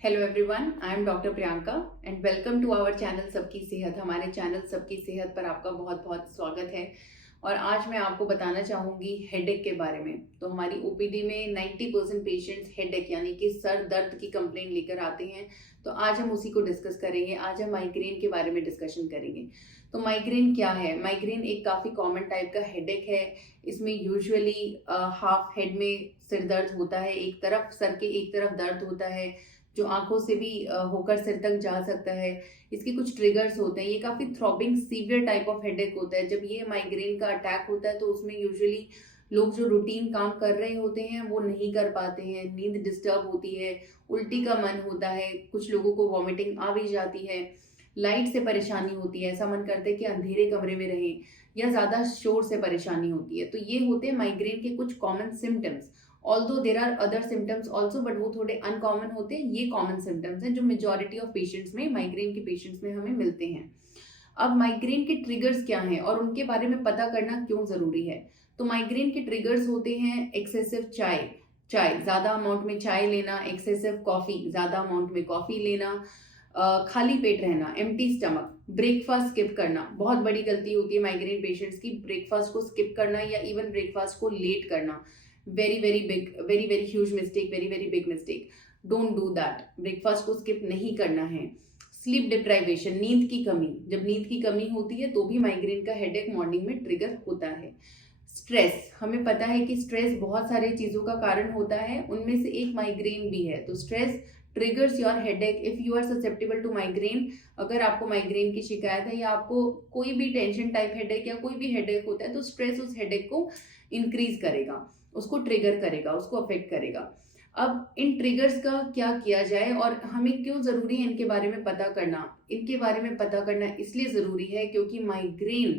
Hello everyone, I am doctor Priyanka and welcome to our channel Sabki Sehat. हमारे channel Sabki सेहत पर आपका बहुत बहुत स्वागत है। और आज मैं आपको बताना चाहूँगी हेडेक के बारे में। तो हमारी ओपीडी में 90% पेशेंट्स हेडेक यानी कि सर दर्द की कंप्लेंट लेकर आते हैं। तो आज हम उसी को डिस्कस करेंगे। आज हम माइग्रेन के बारे में डिस्कशन करेंगे। तो माइग्रेन क्या है? माइग्रेन एक काफ़ी कॉमन टाइप का हेडेक है। इसमें यूजुअली हाफ हेड में सिर दर्द होता है, एक तरफ सर के एक तरफ दर्द होता है जो आंखों से भी होकर सिर तक जा सकता है। इसके कुछ ट्रिगर्स होते हैं। ये काफी throbbing severe type of headache होता है। जब ये माइग्रेन का अटैक होता है तो उसमें यूजुअली लोग जो रूटीन काम कर रहे होते हैं वो नहीं कर पाते हैं, नींद डिस्टर्ब होती है, उल्टी का मन होता है, कुछ लोगों को वॉमिटिंग आ भी जाती है, लाइट से परेशानी होती है, ऐसा मन करता है कि अंधेरे कमरे में रहें, या ज्यादा शोर से परेशानी होती है। तो ये होते हैं माइग्रेन के कुछ common symptoms. Although there are other symptoms also, but वो थोड़े अनकॉमन होते हैं। ये कॉमन सिम्टम्स हैं जो मेजोरिटी ऑफ पेशेंट्स में, माइग्रेन के पेशेंट्स में हमें मिलते हैं। अब माइग्रेन के ट्रिगर्स क्या हैं और उनके बारे में पता करना क्यों जरूरी है? तो माइग्रेन के ट्रिगर्स होते हैं एक्सेसिव चाय, ज्यादा अमाउंट में चाय लेना, एक्सेसिव कॉफी, ज्यादा अमाउंट में कॉफी लेना, खाली पेट रहना, एम्प्टी स्टमक, ब्रेकफास्ट स्किप करना। बहुत बड़ी गलती होती है माइग्रेन पेशेंट्स की, ब्रेकफास्ट को स्किप करना या इवन ब्रेकफास्ट को लेट करना। Very big, very huge mistake, very big mistake. Don't do that. Breakfast को स्किप नहीं करना है। स्लीप डिप्राइवेशन, नींद की कमी, जब नींद की कमी होती है तो भी माइग्रेन का हेडेक मॉर्निंग में ट्रिगर होता है। स्ट्रेस, हमें पता है कि स्ट्रेस बहुत सारे चीजों का कारण होता है, उनमें से एक माइग्रेन भी है। तो stress triggers your headache if you are susceptible to migraine. अगर आपको माइग्रेन की शिकायत है या आपको कोई भी टेंशन टाइप हेडेक या कोई भी हेडेक होता है तो स्ट्रेस उस हेडेक को इंक्रीज करेगा, उसको ट्रिगर करेगा, उसको अफेक्ट करेगा। अब इन ट्रिगर्स का क्या किया जाए और हमें क्यों जरूरी है इनके बारे में पता करना? इनके बारे में पता करना इसलिए जरूरी है क्योंकि माइग्रेन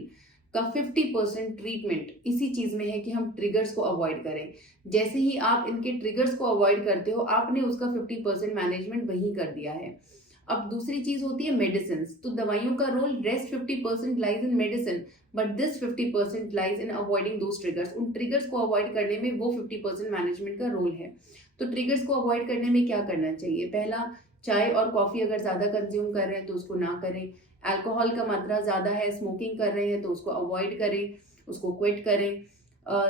का 50% ट्रीटमेंट इसी चीज में है कि हम ट्रिगर्स को अवॉइड करें। जैसे ही आप इनके ट्रिगर्स को अवॉइड करते हो, आपने उसका 50% मैनेजमेंट वही कर दिया है। अब दूसरी चीज होती है मेडिसिन। तो दवाइयों का role, rest 50% lies in medicine, but this 50% lies in avoiding those triggers. उन ट्रिगर्स को अवॉइड करने में वो 50% मैनेजमेंट का रोल है। तो ट्रिगर्स को अवॉइड करने में क्या करना चाहिए? पहला, चाय और कॉफी अगर ज्यादा कंज्यूम कर रहे हैं तो उसको ना करें। अल्कोहल का मात्रा ज्यादा है, स्मोकिंग कर रहे हैं तो उसको अवॉइड करें, उसको क्विट करें।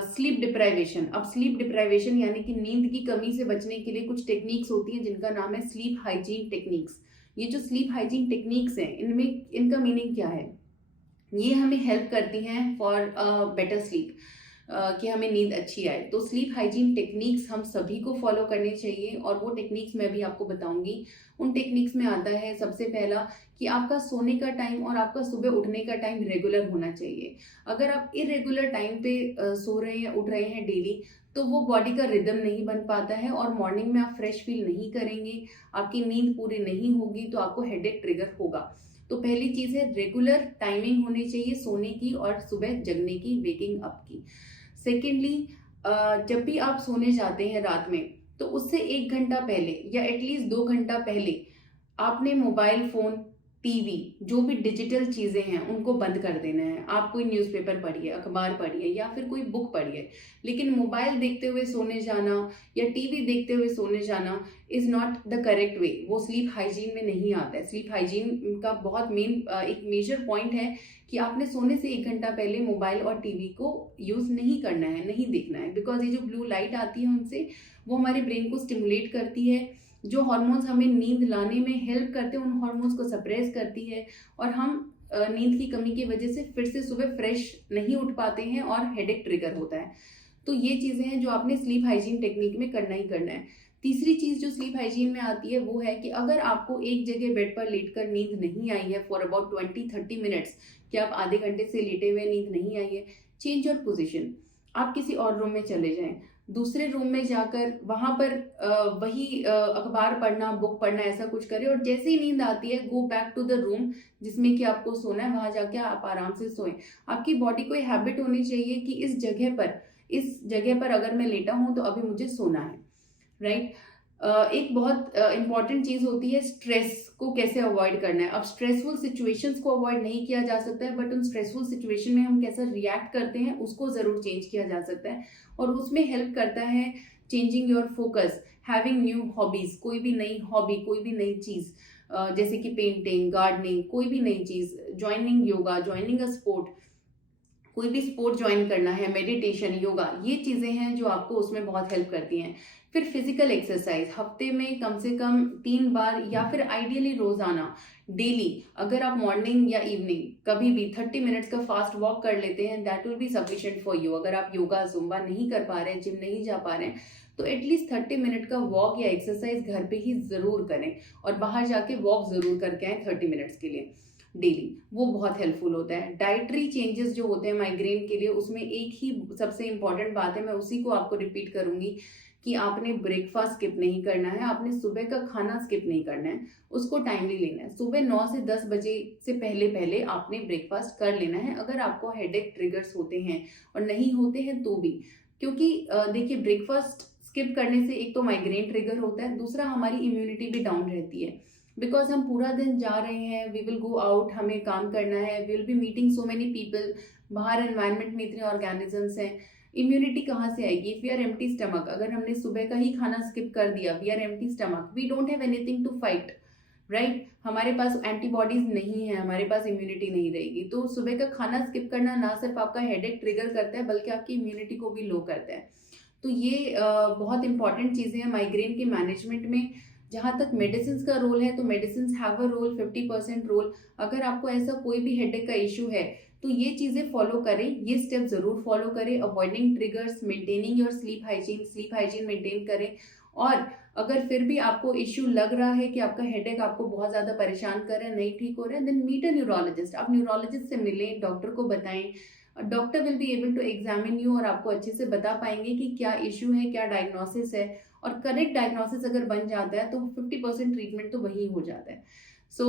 स्लीप डिप्राइवेशन, अब स्लीप डिप्राइवेशन यानी कि नींद की कमी से बचने के लिए कुछ टेक्निक्स होती हैं जिनका नाम है स्लीप हाइजीन टेक्निक्स। ये जो स्लीप हाइजीन टेक्निक्स हैं, इनमें इनका मीनिंग क्या है? ये हमें हेल्प करती हैं फॉर बेटर स्लीप, कि हमें नींद अच्छी आए। तो स्लीप हाइजीन टेक्निक्स हम सभी को फॉलो करनी चाहिए और वो टेक्निक्स मैं भी आपको बताऊंगी। उन टेक्निक्स में आता है सबसे पहला कि आपका सोने का टाइम और आपका सुबह उठने का टाइम रेगुलर होना चाहिए। अगर आप इरेगुलर टाइम पे सो रहे हैं, उठ रहे हैं डेली, तो वो बॉडी का रिदम नहीं बन पाता है और मॉर्निंग में आप फ्रेश फील नहीं करेंगे, आपकी नींद पूरी नहीं होगी, तो आपको हेडेक ट्रिगर होगा। तो पहली चीज है रेगुलर टाइमिंग होनी चाहिए सोने की और सुबह जगने की, वेकिंग अप की। सेकेंडली, जब भी आप सोने जाते हैं रात में तो उससे 1 घंटा पहले या एटलीस्ट 2 घंटा पहले आपने मोबाइल फोन, टीवी, जो भी डिजिटल चीजें हैं उनको बंद कर देना है। आप कोई न्यूज़पेपर पढ़िए, अखबार पढ़िए या फिर कोई बुक पढ़िए, लेकिन मोबाइल देखते हुए सोने जाना या टीवी देखते हुए सोने जाना is not the correct way. वो स्लीप हाइजीन में नहीं आता है। स्लीप हाइजीन का बहुत एक मेजर पॉइंट है कि आपने सोने से 1 घंटा पहले मोबाइल और टीवी को यूज नहीं करना है, नहीं देखना है। बिकॉज ये जो ब्लू लाइट आती है उनसे, वो हमारे ब्रेन को स्टिमुलेट करती है, जो हार्मोन्स हमें नींद लाने में हेल्प करते हैं उन हार्मोन्स को सप्रेस करती है और हम नींद की कमी की वजह से फिर से सुबह फ्रेश नहीं उठ पाते हैं और हेडेक ट्रिगर होता है। तो ये चीजें हैं जो आपने स्लीप हाइजीन टेक्निक में करना ही करना है। तीसरी चीज जो स्लीप हाइजीन में आती है वो है कि अगर आपको एक जगह बेड पर लेटकर नींद नहीं आई है फॉर अबाउट 20-30 मिनट्स, कि आप आधे घंटे से लेटे हुए नींद नहीं आई है, चेंज योर पोजिशन। आप किसी और रूम में चले जाएं, दूसरे रूम में जाकर वहां पर वही अखबार पढ़ना, बुक पढ़ना, ऐसा कुछ करें। और जैसे ही नींद आती है, go back to the room जिसमें कि आपको सोना है, वहां जाके आप आराम से सोएं। आपकी बॉडी को हैबिट होनी चाहिए कि इस जगह पर अगर मैं लेटा हूं तो अभी मुझे सोना है, राइट? एक बहुत इंपॉर्टेंट चीज होती है स्ट्रेस को कैसे अवॉइड करना है। अब स्ट्रेसफुल सिचुएशंस को अवॉइड नहीं किया जा सकता है, बट उन स्ट्रेसफुल सिचुएशन में हम कैसा रिएक्ट करते हैं उसको जरूर चेंज किया जा सकता है। और उसमें हेल्प करता है changing your focus, having new hobbies, कोई भी नई हॉबी, कोई भी नई चीज, जैसे कि पेंटिंग, गार्डनिंग, कोई भी नई चीज, joining yoga, joining a sport, कोई भी स्पोर्ट ज्वाइन करना है, मेडिटेशन, योगा, ये चीजें हैं जो आपको उसमें बहुत हेल्प करती हैं। फिर फिजिकल एक्सरसाइज हफ्ते में कम से कम 3 बार या फिर आइडियली रोजाना डेली, अगर आप मॉर्निंग या इवनिंग कभी भी 30 मिनट्स का फास्ट वॉक कर लेते हैं, that will be sufficient for you. अगर आप योगा जुम्बा नहीं कर पा रहे हैं, जिम नहीं जा पा रहे हैं, तो एटलीस्ट 30 मिनट का वॉक या एक्सरसाइज घर पे ही जरूर करें, और बाहर जाके वॉक जरूर करके आए 30 मिनट्स के लिए डेली, वो बहुत हेल्पफुल होता है। डाइटरी चेंजेस जो होते हैं माइग्रेन के लिए, उसमें एक ही सबसे इंपॉर्टेंट बात है, मैं उसी को आपको रिपीट करूंगी, कि आपने ब्रेकफास्ट स्किप नहीं करना है, आपने सुबह का खाना स्किप नहीं करना है, उसको टाइमली लेना है। सुबह 9 से 10 बजे से पहले पहले आपने ब्रेकफास्ट कर लेना है, अगर आपको हेडेक ट्रिगर्स होते हैं, और नहीं होते हैं तो भी, क्योंकि देखिए ब्रेकफास्ट स्किप करने से एक तो माइग्रेन ट्रिगर होता है, दूसरा हमारी इम्यूनिटी भी डाउन रहती है, बिकॉज हम पूरा दिन जा रहे हैं, वी विल गो आउट, हमें काम करना है, we will be meeting so many people, बाहर एनवायरनमेंट में इतने ऑर्गेनिजम्स हैं, इम्यूनिटी कहाँ से आएगी if we are empty stomach. अगर हमने सुबह का ही खाना स्किप कर दिया, we are empty stomach, we don't have anything to fight, right, हमारे पास एंटीबॉडीज नहीं है, हमारे पास इम्यूनिटी नहीं रहेगी। तो सुबह का खाना स्किप करना ना सिर्फ आपका हेडेक ट्रिगर करता है, बल्कि आपकी इम्यूनिटी को भी लो करता है। तो ये बहुत इंपॉर्टेंट चीजें हैं माइग्रेन के मैनेजमेंट में। जहाँ तक मेडिसिन का रोल है, तो medicine have a role, 50% role. अगर आपको ऐसा कोई भी हेडेक का इशू है, तो ये चीजें फॉलो करें, ये स्टेप जरूर फॉलो करें, avoiding triggers, maintaining your sleep hygiene maintain करें। और अगर फिर भी आपको इश्यू लग रहा है कि आपका हेडेक आपको बहुत ज्यादा परेशान कर रहा है, नहीं ठीक हो रहा है, देन मीट अ न्यूरोलॉजिस्ट। आप न्यूरोलॉजिस्ट से मिलें, डॉक्टर को बताएं, doctor will be able to examine you, और आपको अच्छे से बता पाएंगे कि क्या इश्यू है, क्या डायग्नोसिस है। और करेक्ट डायग्नोसिस अगर बन जाता है तो 50% ट्रीटमेंट तो वही हो जाता है। सो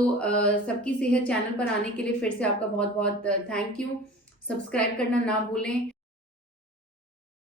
सबकी सेहत चैनल पर आने के लिए फिर से आपका बहुत बहुत थैंक यू। सब्सक्राइब करना ना भूलें।